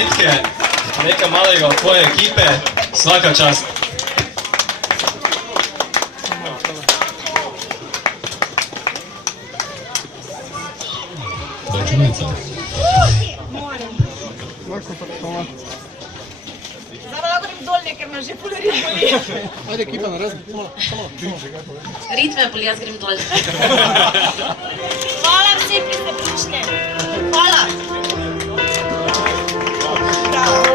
čestitke, nekaj malega od tvoje ekipe, svaka čast. Računica. Zdaj lahko grem dol, ker me že polerij boli. Ajde, ekipa, naraz. Ritme boli, jaz grem dol. Hvala vsem, ki ste prišli. Hvala. Bravo.